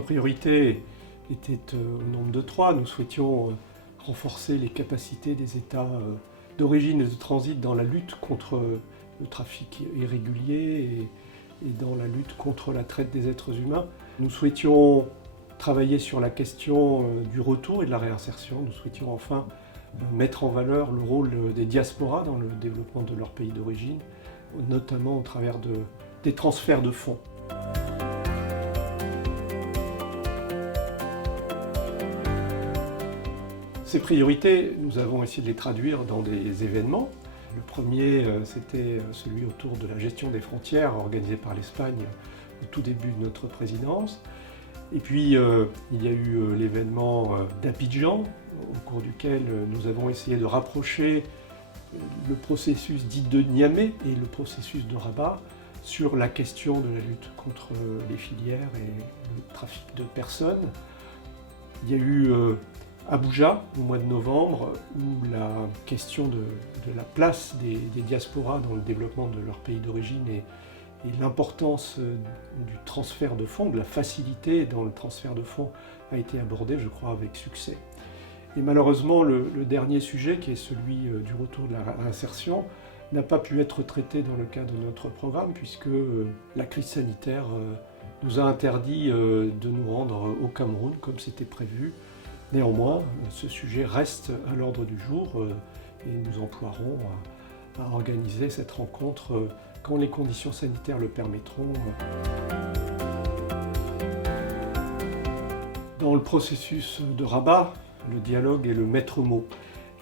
nos priorités étaient au nombre de 3. Nous souhaitions renforcer les capacités des États d'origine et de transit dans la lutte contre le trafic irrégulier et dans la lutte contre la traite des êtres humains. Nous souhaitions travailler sur la question du retour et de la réinsertion. Nous souhaitions enfin mettre en valeur le rôle des diasporas dans le développement de leur pays d'origine, notamment au travers des transferts de fonds. Ces priorités, nous avons essayé de les traduire dans des événements. Le premier, c'était celui autour de la gestion des frontières organisé par l'Espagne au tout début de notre présidence. Et puis, il y a eu l'événement d'Abidjan, au cours duquel nous avons essayé de rapprocher le processus dit de Niamey et le processus de Rabat sur la question de la lutte contre les filières et le trafic de personnes. Il y a eu Abuja, au mois de novembre, où la question de la place des diasporas dans le développement de leur pays d'origine et l'importance du transfert de fonds, de la facilité dans le transfert de fonds a été abordée, je crois, avec succès. Et malheureusement, le dernier sujet, qui est celui du retour de la réinsertion, n'a pas pu être traité dans le cadre de notre programme, puisque la crise sanitaire nous a interdit de nous rendre au Cameroun, comme c'était prévu. Néanmoins, ce sujet reste à l'ordre du jour et nous emploierons à organiser cette rencontre quand les conditions sanitaires le permettront. Dans le processus de Rabat, le dialogue est le maître mot.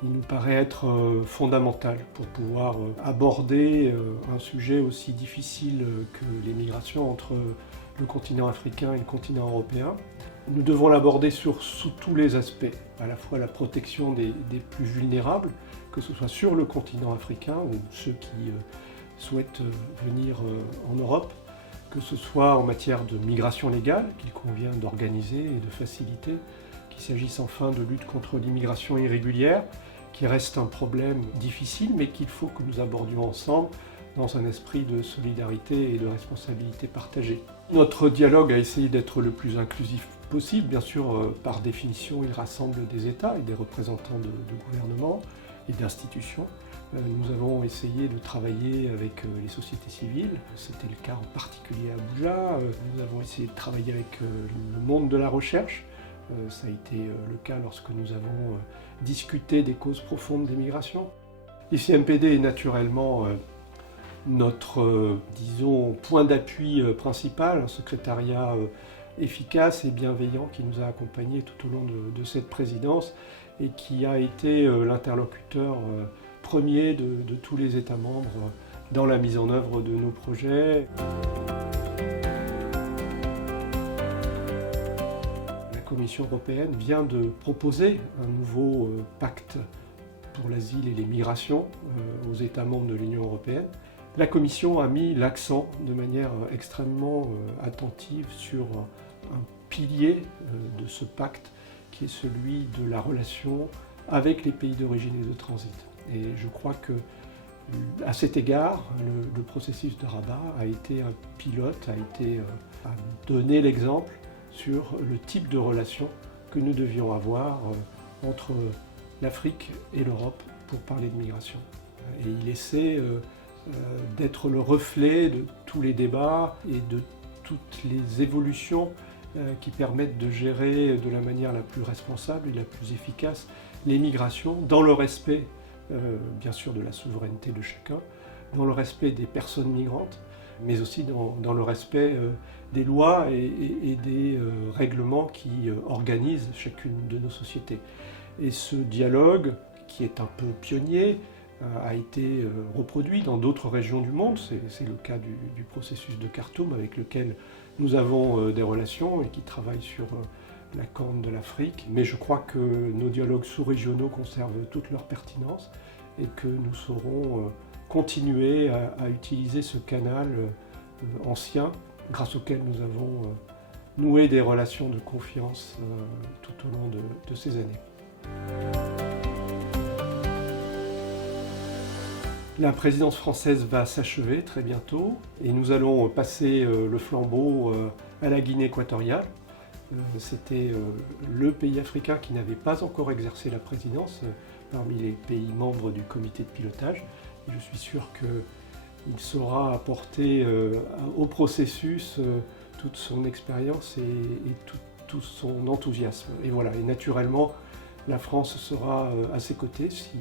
Il nous paraît être fondamental pour pouvoir aborder un sujet aussi difficile que les migrations entre le continent africain et le continent européen. Nous devons l'aborder sous tous les aspects, à la fois la protection des plus vulnérables, que ce soit sur le continent africain ou ceux qui souhaitent venir en Europe, que ce soit en matière de migration légale qu'il convient d'organiser et de faciliter, qu'il s'agisse enfin de lutte contre l'immigration irrégulière, qui reste un problème difficile mais qu'il faut que nous abordions ensemble dans un esprit de solidarité et de responsabilité partagée. Notre dialogue a essayé d'être le plus inclusif possible. Bien sûr, par définition, il rassemble des États et des représentants de gouvernements et d'institutions. Nous avons essayé de travailler avec les sociétés civiles. C'était le cas en particulier à Abuja. Nous avons essayé de travailler avec le monde de la recherche. Ça a été le cas lorsque nous avons discuté des causes profondes des migrations. L'ICMPD est naturellement notre, disons, point d'appui principal, un secrétariat efficace et bienveillant qui nous a accompagnés tout au long de cette présidence et qui a été l'interlocuteur premier de tous les États membres dans la mise en œuvre de nos projets. La Commission européenne vient de proposer un nouveau pacte pour l'asile et les migrations aux États membres de l'Union européenne. La Commission a mis l'accent de manière extrêmement attentive sur un pilier de ce pacte qui est celui de la relation avec les pays d'origine et de transit. Et je crois que, à cet égard, le processus de Rabat a été un pilote, a donné l'exemple sur le type de relation que nous devions avoir entre l'Afrique et l'Europe pour parler de migration. Et il essaie d'être le reflet de tous les débats et de toutes les évolutions qui permettent de gérer de la manière la plus responsable et la plus efficace les migrations dans le respect bien sûr de la souveraineté de chacun, dans le respect des personnes migrantes, mais aussi dans le respect des lois et des règlements qui organisent chacune de nos sociétés. Et ce dialogue, qui est un peu pionnier, a été reproduit dans d'autres régions du monde. C'est le cas du processus de Khartoum avec lequel nous avons des relations et qui travaille sur la Corne de l'Afrique. Mais je crois que nos dialogues sous-régionaux conservent toute leur pertinence et que nous saurons continuer à utiliser ce canal ancien grâce auquel nous avons noué des relations de confiance tout au long de ces années. La présidence française va s'achever très bientôt et nous allons passer le flambeau à la Guinée équatoriale. C'était le pays africain qui n'avait pas encore exercé la présidence parmi les pays membres du comité de pilotage. Et je suis sûr qu'il saura apporter au processus toute son expérience et tout son enthousiasme. Et voilà, et naturellement, la France sera à ses côtés, si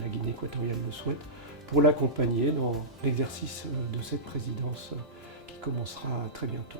la Guinée équatoriale le souhaite, pour l'accompagner dans l'exercice de cette présidence qui commencera très bientôt.